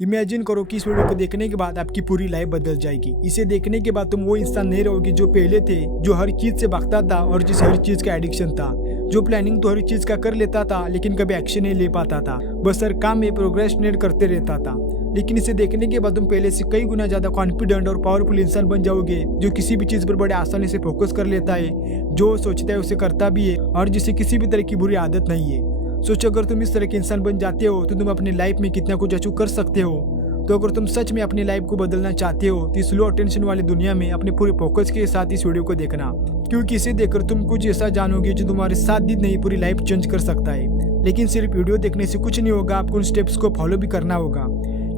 Imagine करो कि इस वीडियो को देखने के बाद आपकी पूरी लाइफ बदल जाएगी। इसे देखने के बाद तुम वो इंसान नहीं रहोगे जो पहले थे, जो हर चीज से भागता था और जिस हर चीज का एडिक्शन था, जो प्लानिंग तो हर चीज का कर लेता था लेकिन कभी एक्शन नहीं ले पाता था, बस हर काम में प्रोग्रेसनेट करते रहता था। लेकिन इसे देखने के बाद तुम पहले से कई गुना ज्यादा कॉन्फिडेंट और पावरफुल इंसान बन जाओगे, जो किसी भी चीज पर बड़े आसानी से फोकस कर लेता है, जो सोचता है उसे करता भी है और जिसे किसी भी तरह की बुरी आदत नहीं है। सोचो अगर तुम इस तरह के इंसान बन जाते हो तो तुम अपनी लाइफ में कितना कुछ अचीव कर सकते हो। तो अगर तुम सच में अपनी लाइफ को बदलना चाहते हो तो इस लो अटेंशन वाली दुनिया में अपने पूरे फोकस के साथ इस वीडियो को देखना, क्योंकि इसे देखकर तुम कुछ ऐसा जानोगे जो तुम्हारे 7 दिन नहीं पूरी लाइफ चेंज कर सकता है। लेकिन सिर्फ वीडियो देखने से कुछ नहीं होगा, आपको उन स्टेप्स को फॉलो भी करना होगा,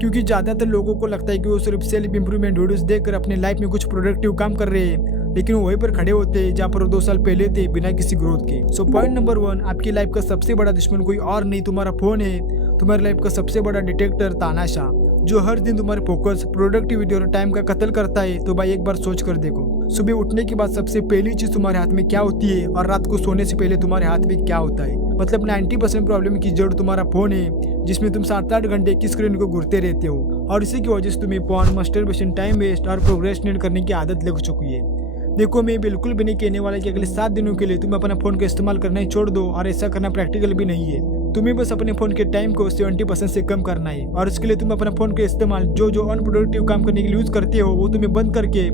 क्योंकि ज्यादातर लोगों को लगता है कि वो सिर्फ सेल्फ इंप्रूवमेंट वीडियोस देखकर अपने लाइफ में कुछ प्रोडक्टिव काम कर रहे हैं, लेकिन वो वहीं पर खड़े होते हैं जहाँ पर 2 साल पहले थे बिना किसी ग्रोथ के। सो पॉइंट नंबर 1, आपकी लाइफ का सबसे बड़ा दुश्मन कोई और नहीं तुम्हारा फोन है। तुम्हारी लाइफ का सबसे बड़ा डिटेक्टर तानाशाह, जो हर दिन तुम्हारे फोकस, प्रोडक्टिविटी और टाइम का कत्ल करता है। तो भाई एक बार सोच कर देखो, सुबह उठने के बाद सबसे पहली चीज तुम्हारे हाथ में क्या होती है और रात को सोने से पहले तुम्हारे हाथ में क्या होता है। मतलब 90% प्रॉब्लम की जड़ तुम्हारा फोन है, जिसमें तुम 7-8 घंटे की स्क्रीन को घूरते रहते हो और इसी की वजह से तुम्हें पॉर्न, मस्टरबेशन, टाइम वेस्ट और प्रोग्रेसनेट करने की आदत लग चुकी है। देखो, मैं बिल्कुल भी नहीं कहने वाला कि अगले 7 दिनों के लिए तुम अपना फोन का इस्तेमाल करना ही छोड़ दो, और ऐसा करना प्रैक्टिकल भी नहीं है। तुम्हें बस अपने फोन के टाइम को 70% से कम करना है, और इसके लिए तुम अपना फोन का इस्तेमाल जो अनप्रोडक्टिव काम करने के लिए यूज करते हो वो तुम्हें बंद करके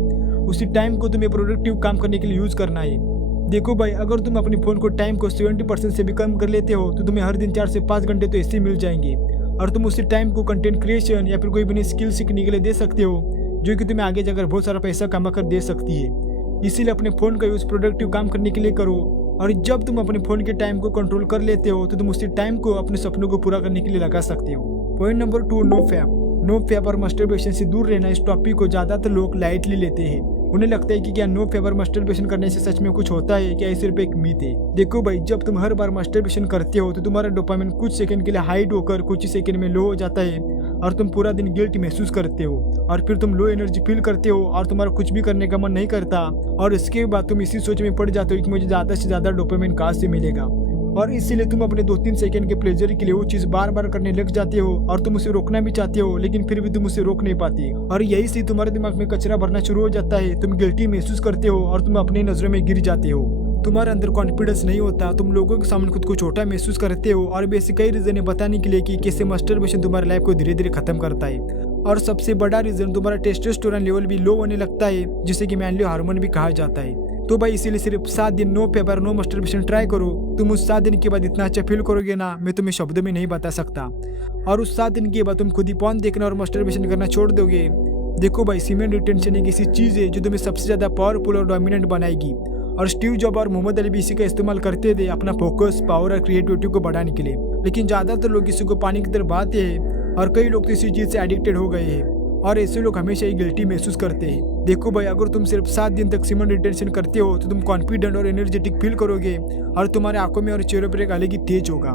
उसी टाइम को तुम्हें प्रोडक्टिव काम करने के लिए यूज करना है। देखो भाई, अगर तुम अपने फोन को टाइम को 70% से भी कम कर लेते हो तो तुम्हें हर दिन 4 से 5 घंटे तो ऐसे मिल जाएंगे, और तुम उसी टाइम को कंटेंट क्रिएशन या फिर कोई भी नई स्किल सीखने के लिए दे सकते हो, जो कि तुम्हें आगे जाकर बहुत सारा पैसा कमा कर दे सकती है। इसीलिए अपने फोन का यूज प्रोडक्टिव काम करने के लिए करो, और जब तुम अपने फोन के टाइम को कंट्रोल कर लेते हो तो तुम उसी टाइम को अपने सपनों को पूरा करने के लिए लगा सकते हो। पॉइंट नंबर 2, नो फैप और मस्टरबेशन से दूर रहना। इस टॉपिक को ज्यादातर लोग लाइटली लेते हैं। उन्हें लगता है कि क्या नो फैप और मस्टरबेशन करने से सच में कुछ होता है, क्या ये सिर्फ एक मिथ है। देखो भाई, जब तुम हर बार मस्टरबेशन करते हो तो तुम्हारा डोपामिन कुछ सेकंड के लिए हाई होकर कुछ ही सेकंड में लो हो जाता है, और तुम पूरा दिन गिल्ट महसूस करते हो, और फिर तुम लो एनर्जी फील करते हो और तुम्हारा कुछ भी करने का मन नहीं करता, और इसके बाद तुम इसी सोच में पड़ जाते हो कि मुझे ज्यादा से ज्यादा डोपामिन कहाँ से मिलेगा, और इसीलिए तुम अपने 2-3 सेकंड के प्लेजर के लिए वो चीज बार बार करने लग जाते हो, और तुम उसे रोकना भी चाहते हो लेकिन फिर भी तुम उसे रोक नहीं पाते, और यही से तुम्हारे दिमाग में कचरा भरना शुरू हो जाता है। तुम गिल्टी महसूस करते हो और तुम अपनी नजरों में गिर जाते हो। तुम्हारे अंदर कॉन्फिडेंस नहीं होता, तुम लोगों के सामने खुद को छोटा महसूस करते हो, और भी ऐसे कई रीजन है बताने के लिए कि कैसे मस्टरबेशन तुम्हारी लाइफ को धीरे धीरे खत्म करता है। और सबसे बड़ा रीजन, तुम्हारा टेस्टोस्टेरोन लेवल भी लो होने लगता है, जिसे कि मैनली हार्मोन भी कहा जाता है। तो भाई इसीलिए सिर्फ 7 दिन नो फैप और नो मस्टरबेशन ट्राई करो। तुम उस 7 दिन के बाद इतना अच्छा फील करोगे ना, मैं तुम्हें शब्दों में नहीं बता सकता। और उस 7 दिन के बाद तुम खुद ही पॉर्न देखना और मस्टरबेशन करना छोड़ दोगे। देखो भाई, सीमेंट रिटेंशन एक ऐसी चीज है जो तुम्हें सबसे ज्यादा पावरफुल और डोमिनेंट बनाएगी, और स्टीव जॉब और मोहम्मद अली भी इसी का इस्तेमाल करते थे अपना फोकस, पावर और क्रिएटिविटी को बढ़ाने के लिए। लेकिन ज्यादातर लोग इसी को पानी की तरफ बहाते हैं, और कई लोग तो इसी चीज से एडिक्टेड हो गए हैं, और ऐसे लोग हमेशा ही गिल्टी महसूस करते हैं। देखो भाई, अगर तुम सिर्फ 7 दिन तक सीमेंट रिटेंशन करते हो तो तुम कॉन्फिडेंट और एनर्जेटिक फील करोगे, और तुम्हारे आंखों में और चेहरों पर एक अलग ही तेज होगा।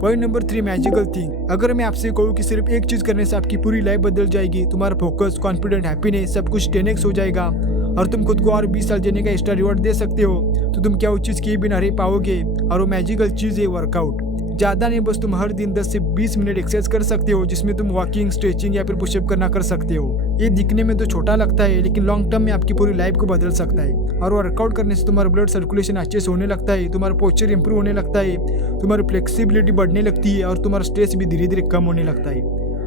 Point number 3, magical thing. अगर मैं आपसे कहूँ कि सिर्फ एक चीज करने से आपकी पूरी लाइफ बदल जाएगी, तुम्हारा फोकस, कॉन्फिडेंट, हैप्पीनेस सब कुछ 10x हो जाएगा, और तुम खुद को और 20 साल जीने का एक्स्ट्रा रिवॉर्ड दे सकते हो, तो तुम क्या उस चीज किए बिना रह पाओगे। और वो मैजिकल चीज है वर्कआउट। ज्यादा नहीं, बस तुम हर दिन 10 से 20 मिनट एक्सरसाइज कर सकते हो, जिसमें तुम वॉकिंग, स्ट्रेचिंग या फिर पुशअप करना कर सकते हो। ये दिखने में तो छोटा लगता है, लेकिन लॉन्ग टर्म में आपकी पूरी लाइफ को बदल सकता है। और वर्कआउट करने से तुम्हारा ब्लड सर्कुलेशन अच्छे से होने लगता है, तुम्हारा पोस्चर इंप्रूव होने लगता है, तुम्हारी फ्लेक्सिबिलिटी बढ़ने लगती है, और तुम्हारा स्ट्रेस भी धीरे धीरे कम होने लगता है।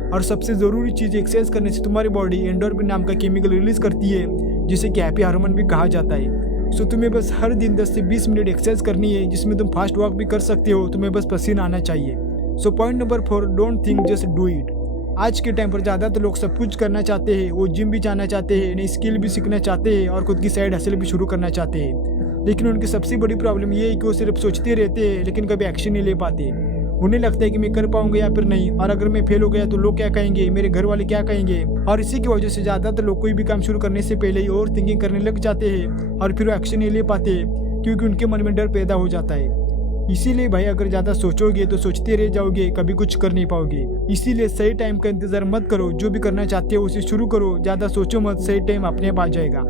और सबसे जरूरी चीज, एक्सरसाइज करने से तुम्हारी बॉडी एंडोर्फिन नाम का केमिकल रिलीज करती है, जिसे कि हैप्पी हार्मोन भी कहा जाता है। सो तुम्हें बस हर दिन 10 से 20 मिनट एक्सरसाइज करनी है, जिसमें तुम फास्ट वॉक भी कर सकते हो, तुम्हें बस पसीना आना चाहिए। So point number 4, don't think, just do it. आज के टाइम पर ज़्यादातर लोग सब कुछ करना चाहते हैं, वो जिम भी जाना चाहते हैं, नई स्किल भी सीखना चाहते हैं, और खुद की साइड हसल भी शुरू करना चाहते हैं। लेकिन उनकी सबसे बड़ी प्रॉब्लम ये है कि वो सिर्फ सोचते रहते हैं लेकिन कभी एक्शन नहीं ले पाते। उन्हें लगता है कि मैं कर पाऊंगा या फिर नहीं, और अगर मैं फेल हो गया तो लोग क्या कहेंगे, मेरे घर वाले क्या कहेंगे। और इसी की वजह से ज्यादातर लोग कोई भी काम शुरू करने से पहले ही ओवर थिंकिंग करने लग जाते हैं, और फिर वो एक्शन नहीं ले पाते, क्योंकि उनके मन में डर पैदा हो जाता है। इसीलिए भाई, अगर ज्यादा सोचोगे तो सोचते रह जाओगे, कभी कुछ कर नहीं पाओगे। इसीलिए सही टाइम का इंतजार मत करो, जो भी करना चाहते हो उसे शुरू करो, ज्यादा सोचो मत, सही टाइम अपने आप आ जाएगा।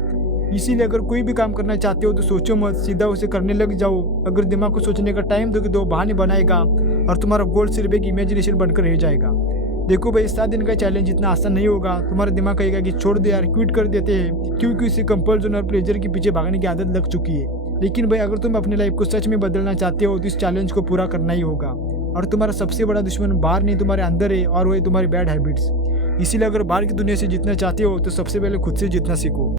इसीलिए अगर कोई भी काम करना चाहते हो तो सोचो मत, सीधा उसे करने लग जाओ। अगर दिमाग को सोचने का टाइम दोगे तो वो बहाने बनाएगा, और तुम्हारा गोल सिर्फ एक इमेजिनेशन बनकर रह जाएगा। देखो भाई, 7 दिन का चैलेंज इतना आसान नहीं होगा। तुम्हारा दिमाग कहेगा कि छोड़ दे यार, क्विट कर देते हैं, क्योंकि उसे कंपल्सन और प्रेशर के पीछे भागने की आदत लग चुकी है। लेकिन भाई, अगर तुम अपनी लाइफ को सच में बदलना चाहते हो तो इस चैलेंज को पूरा करना ही होगा। और तुम्हारा सबसे बड़ा दुश्मन बाहर नहीं, तुम्हारे अंदर है, और वो है तुम्हारी बैड हैबिट्स। इसीलिए अगर बाहर की दुनिया से जीतना चाहते हो तो सबसे पहले खुद से जीतना सीखो।